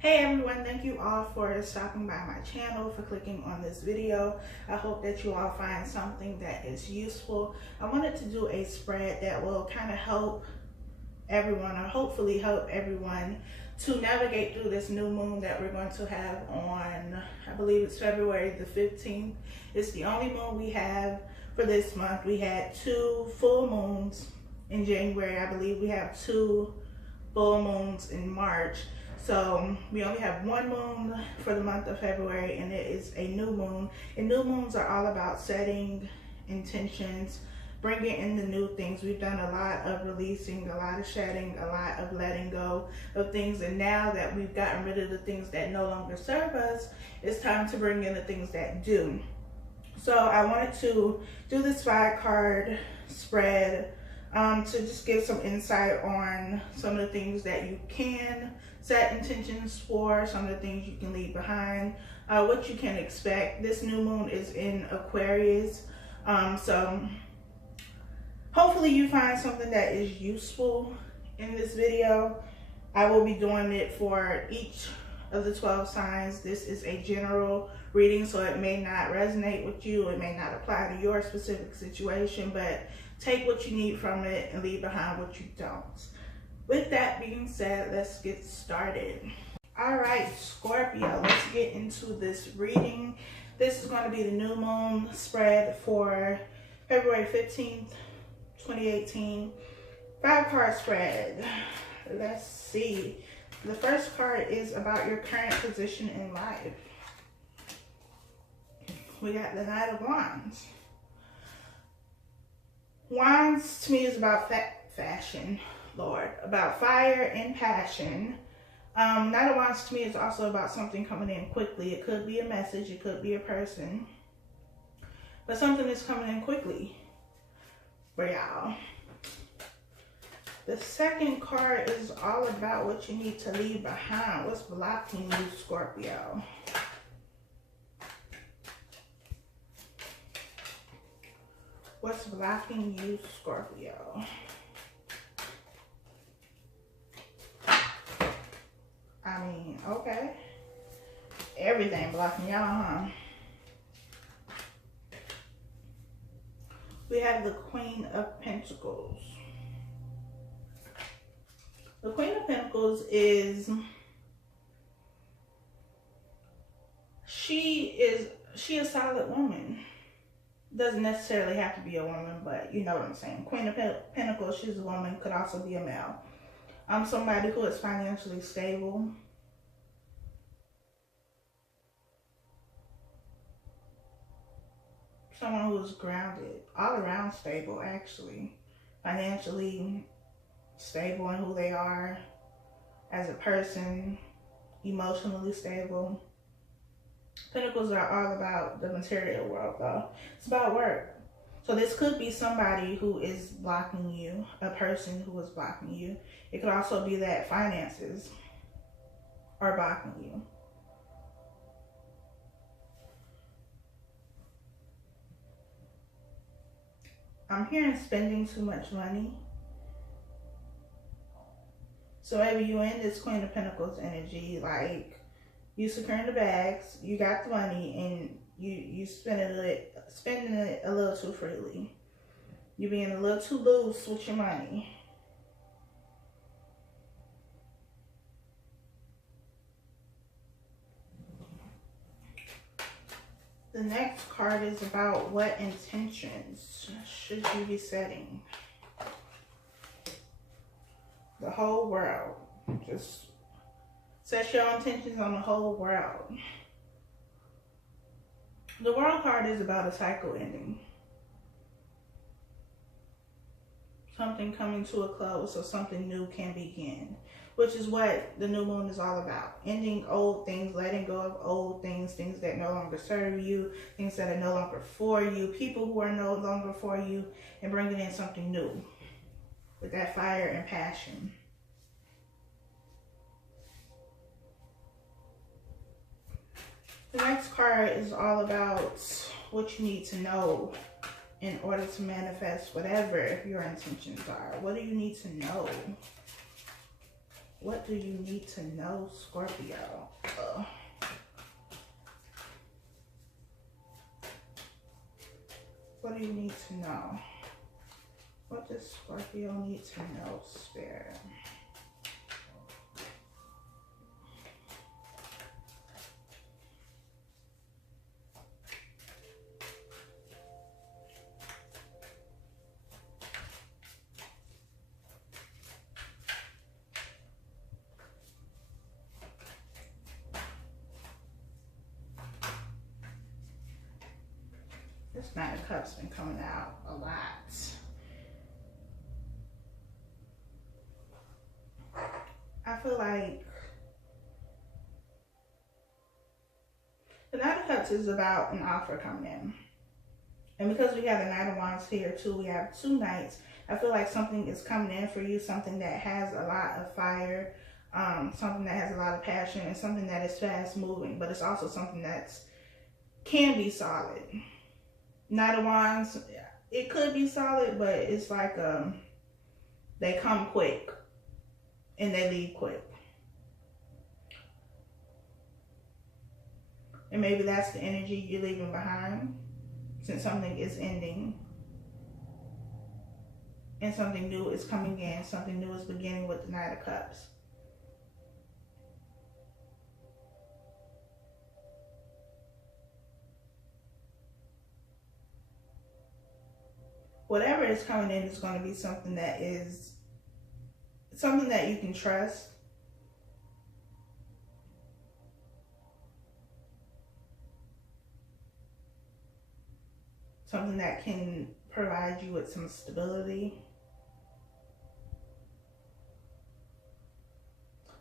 Hey everyone, thank you all for stopping by my channel, for clicking on this video. I hope that you all find something that is useful. I wanted to do a spread that will kind of help everyone, or hopefully help everyone, to navigate through this new moon that we're going to have on, I believe it's February the 15th. It's the only moon we have for this month. We had 2 full moons in January. I believe we have 2 full moons in March. So we only have 1 moon for the month of February, and it is a new moon. And new moons are all about setting intentions, bringing in the new things. We've done a lot of releasing, a lot of shedding, a lot of letting go of things. And now that we've gotten rid of the things that no longer serve us, it's time to bring in the things that do. So I wanted to do this 5-card spread to just give some insight on some of the things that you can set intentions for, some of the things you can leave behind, what you can expect. This new moon is in Aquarius, so hopefully you find something that is useful in this video. I will be doing it for each of the 12 signs. This is a general reading, so it may not resonate with you, it may not apply to your specific situation, but take what you need from it and leave behind what you don't. With that being said, let's get started. All right, Scorpio, let's get into this reading. This is going to be the new moon spread for February 15th, 2018. 5-card spread. Let's see. The first card is about your current position in life. We got the Knight of Wands. Wands to me is about fashion, Lord, about fire and passion. Knight of Wands to me is also about something coming in quickly. It could be a message, it could be a person, but something is coming in quickly for y'all. The second card is all about what you need to leave behind. What's blocking you, Scorpio? What's blocking you, Scorpio? I mean, okay. Everything blocking y'all, huh? We have the Queen of Pentacles. The Queen of Pentacles is, she a solid woman. Doesn't necessarily have to be a woman, but you know what I'm saying. Queen of Pentacles, she's a woman, could also be a male. Somebody who is financially stable. Someone who is grounded, all around stable actually. Financially stable in who they are as a person, emotionally stable. Pentacles are all about the material world though. It's about work. So this could be somebody who is blocking you, a person who is blocking you. It could also be that finances are blocking you. I'm hearing spending too much money. So maybe you in this Queen of Pentacles energy, like you securing the bags, you got the money, and you spending it a little too freely. You being a little too loose with your money. The next card is about what intentions should you be setting. The whole world. Just set your intentions on the whole world. The World card is about a cycle ending. Something coming to a close so something new can begin. Which is what the new moon is all about. Ending old things, letting go of old things, things that no longer serve you, things that are no longer for you, people who are no longer for you, and bringing in something new with that fire and passion. The next card is all about what you need to know in order to manifest whatever your intentions are. What do you need to know? What do you need to know, Scorpio? What do you need to know? What does Scorpio need to know, Spirit? This Nine of Cups been coming out a lot. I feel like the Nine of Cups is about an offer coming in. And because we have the Knight of Wands here too, we have two Knights. I feel like something is coming in for you, something that has a lot of fire, something that has a lot of passion, and something that is fast moving, but it's also something that's can be solid. Knight of Wands, it could be solid, but it's like they come quick and they leave quick. And maybe that's the energy you're leaving behind, since something is ending and something new is coming in, something new is beginning with the Knight of Cups. Whatever is coming in is going to be something that is something that you can trust. Something that can provide you with some stability.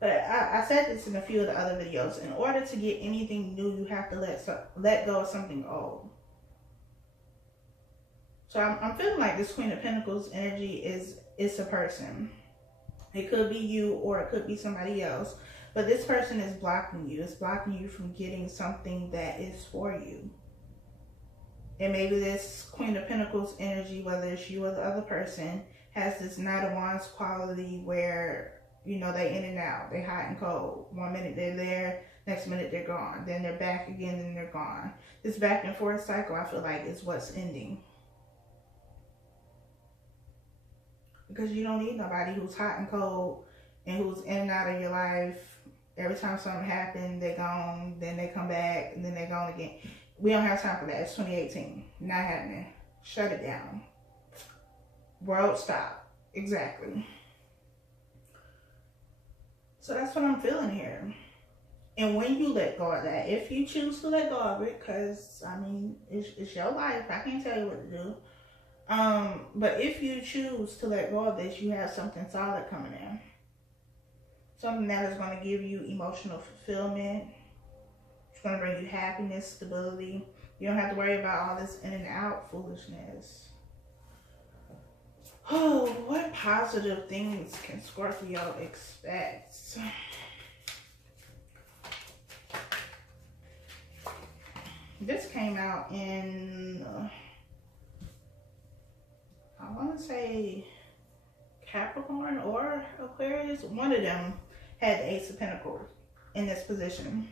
But I said this in a few of the other videos. In order to get anything new, you have to let go of something old. So I'm feeling like this Queen of Pentacles energy is a person. It could be you or it could be somebody else. But this person is blocking you. It's blocking you from getting something that is for you. And maybe this Queen of Pentacles energy, whether it's you or the other person, has this Knight of Wands quality where, you know, they in and out. They hot and cold. 1 minute they're there, next minute they're gone. Then they're back again, then they're gone. This back and forth cycle, I feel like, is what's ending. Because you don't need nobody who's hot and cold and who's in and out of your life. Every time something happens, they're gone, then they come back, and then they're gone again. We don't have time for that. It's 2018. Not happening. Shut it down. World stop. Exactly. So that's what I'm feeling here. And when you let go of that, if you choose to let go of it, because, I mean, it's your life. I can't tell you what to do. But if you choose to let go of this, you have something solid coming in. Something that is going to give you emotional fulfillment. It's going to bring you happiness, stability. You don't have to worry about all this in and out foolishness. Oh, what positive things can Scorpio expect? This came out in, I want to say Capricorn or Aquarius. One of them had the Ace of Pentacles in this position.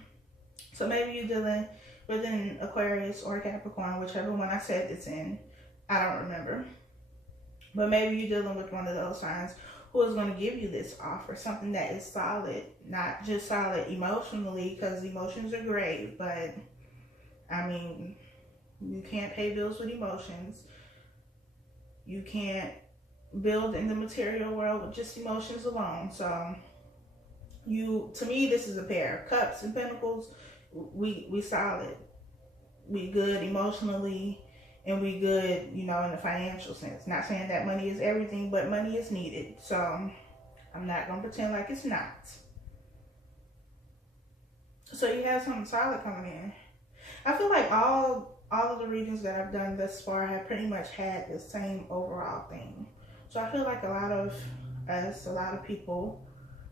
So maybe you're dealing with an Aquarius or Capricorn, whichever one I said it's in. I don't remember. But maybe you're dealing with one of those signs who is going to give you this offer. Something that is solid. Not just solid emotionally, because emotions are great. But, I mean, you can't pay bills with emotions. You can't build in the material world with just emotions alone. So, to me, this is a pair. Cups and Pentacles, we solid. We good emotionally, and we good, you know, in the financial sense. Not saying that money is everything, but money is needed. So I'm not going to pretend like it's not. So you have something solid coming in. I feel like all of the readings that I've done thus far have pretty much had the same overall thing. So I feel like a lot of us, a lot of people,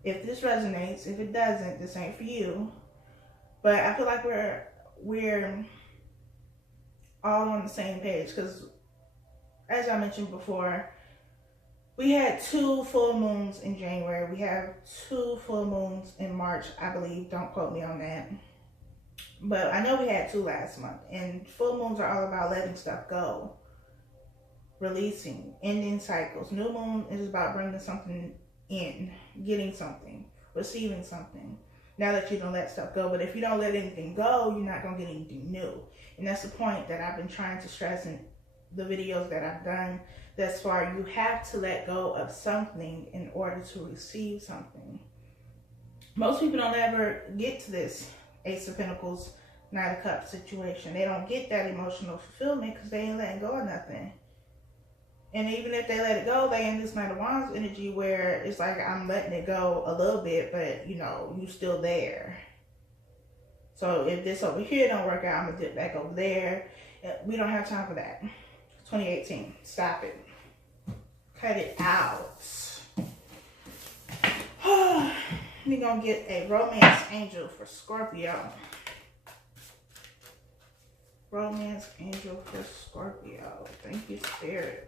if this resonates, if it doesn't, this ain't for you. But I feel like we're all on the same page, because as I mentioned before, We had 2 full moons in January. We have 2 full moons in March, I believe. Don't quote me on that. But I know we had 2 last month. And full moons are all about letting stuff go. Releasing, ending cycles. New moon is about bringing something in, getting something, receiving something. Now that you don't let stuff go. But if you don't let anything go, you're not going to get anything new. And that's the point that I've been trying to stress in the videos that I've done thus far. You have to let go of something in order to receive something. Most people don't ever get to this Ace of Pentacles, Knight of Cups situation. They don't get that emotional fulfillment because they ain't letting go of nothing. And even if they let it go, they in this Knight of Wands energy where it's like, I'm letting it go a little bit, but you know, you still there. So if this over here don't work out, I'm gonna dip back over there. We don't have time for that. 2018, stop it. Cut it out. We're gonna get a romance angel for Scorpio. Romance angel for Scorpio. Thank you, Spirit.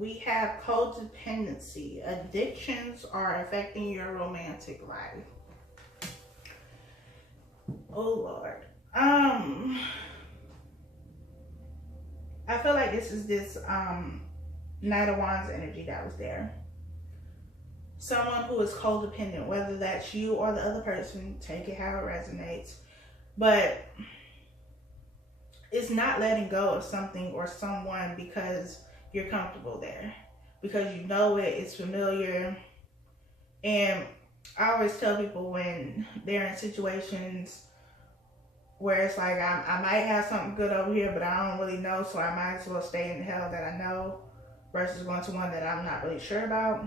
We have codependency. Addictions are affecting your romantic life. Oh Lord. I feel like this is this Knight of Wands energy that was there. Someone who is codependent, whether that's you or the other person, take it how it resonates. But it's not letting go of something or someone because you're comfortable there, because you know it, it's familiar. And I always tell people when they're in situations where it's like, I might have something good over here, but I don't really know, so I might as well stay in the hell that I know versus going to one that I'm not really sure about.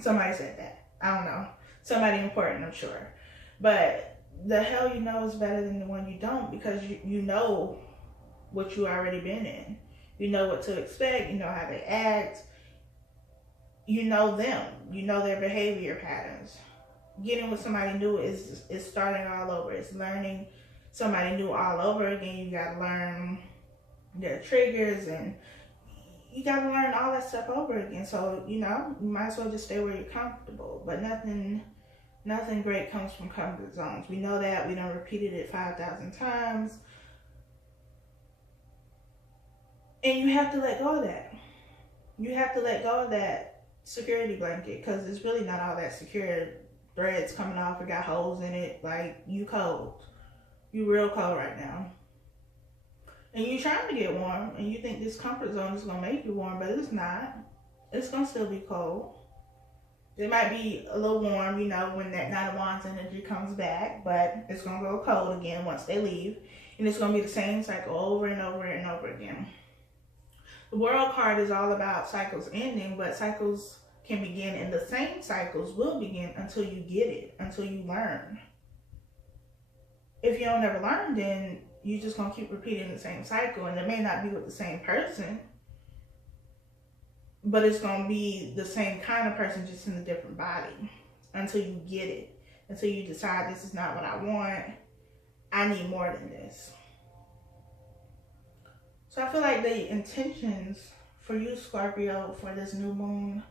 Somebody said that. I don't know. Somebody important, I'm sure. But the hell you know is better than the one you don't, because you know what you already been in. You know what to expect. You know how they act. You know them. You know their behavior patterns. Getting with somebody new is starting all over. It's learning somebody new all over again. You got to learn their triggers, and you got to learn all that stuff over again. So, you know, you might as well just stay where you're comfortable. But nothing great comes from comfort zones. We know that. We done repeated it 5,000 times. And you have to let go of that. You have to let go of that security blanket, because it's really not all that secure. Threads coming off, it got holes in it. Like, you cold. You real cold right now. And you're trying to get warm, and you think this comfort zone is going to make you warm, but it's not. It's going to still be cold. It might be a little warm, you know, when that Knight of Wands energy comes back, but it's going to go cold again once they leave. And it's going to be the same cycle over and over and over again. The World card is all about cycles ending, but cycles can begin, and the same cycles will begin until you get it, until you learn. If you don't ever learn, then you're just going to keep repeating the same cycle, and it may not be with the same person, but it's going to be the same kind of person, just in a different body, until you get it, until you decide this is not what I want. I need more than this. So I feel like the intentions for you, Scorpio, for this new moon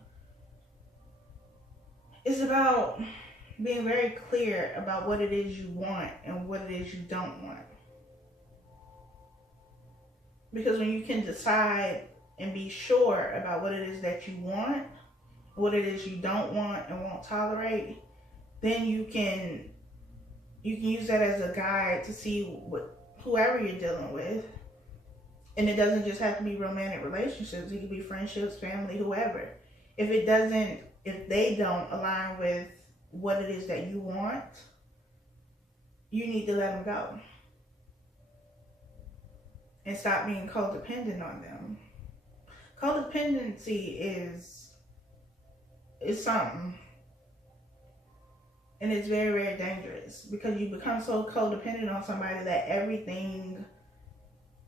is about being very clear about what it is you want and what it is you don't want. Because when you can decide and be sure about what it is that you want, what it is you don't want and won't tolerate, then you can use that as a guide to see whoever you're dealing with. And it doesn't just have to be romantic relationships. It could be friendships, family, whoever. If they don't align with what it is that you want, you need to let them go. And stop being codependent on them. Codependency is something. And it's very, very dangerous because you become so codependent on somebody that everything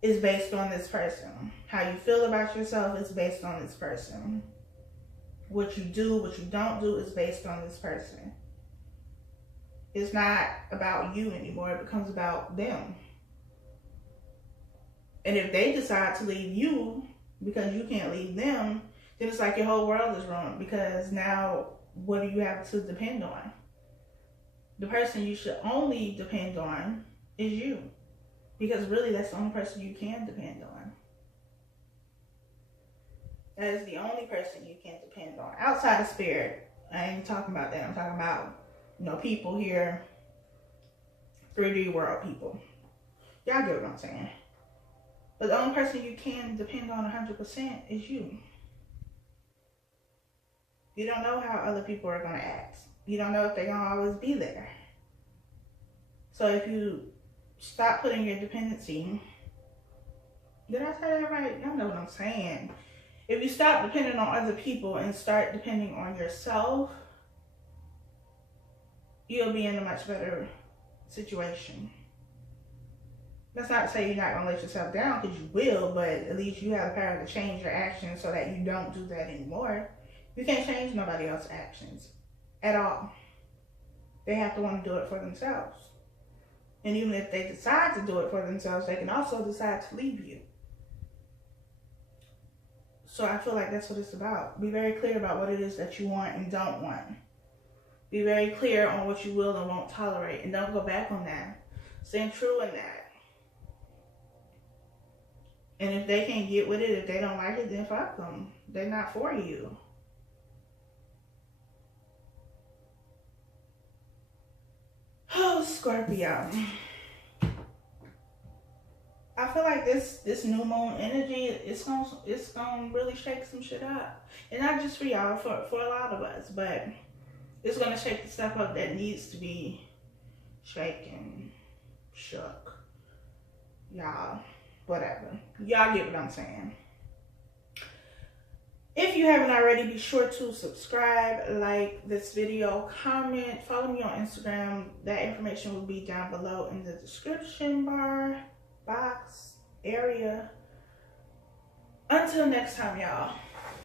is based on this person. How you feel about yourself is based on this person. What you do, what you don't do is based on this person. It's not about you anymore. It becomes about them. And if they decide to leave you because you can't leave them, then it's like your whole world is ruined, because now what do you have to depend on? The person you should only depend on is you, because really that's the only person you can depend on. That is the only person you can depend on. Outside of spirit, I ain't talking about that. I'm talking about, people here, 3D world people. Y'all get what I'm saying. But the only person you can depend on 100% is you. You don't know how other people are going to act. You don't know if they're going to always be there. So if you stop putting your dependency, did I say that right? Y'all know what I'm saying. If you stop depending on other people and start depending on yourself, you'll be in a much better situation. That's not to say you're not going to let yourself down, because you will, but at least you have the power to change your actions so that you don't do that anymore. You can't change nobody else's actions at all. They have to want to do it for themselves. And even if they decide to do it for themselves, they can also decide to leave you. So I feel like that's what it's about. Be very clear about what it is that you want and don't want. Be very clear on what you will and won't tolerate, and don't go back on that. Stand true in that. And if they can't get with it, if they don't like it, then fuck them. They're not for you. Oh, Scorpio. I feel like this new moon energy, it's gonna really shake some shit up. And not just for y'all, for a lot of us, but it's gonna shake the stuff up that needs to be shaken, shook. Y'all, whatever. Y'all get what I'm saying. If you haven't already, be sure to subscribe, like this video, comment, follow me on Instagram. That information will be down below in the description box area. Until next time, y'all.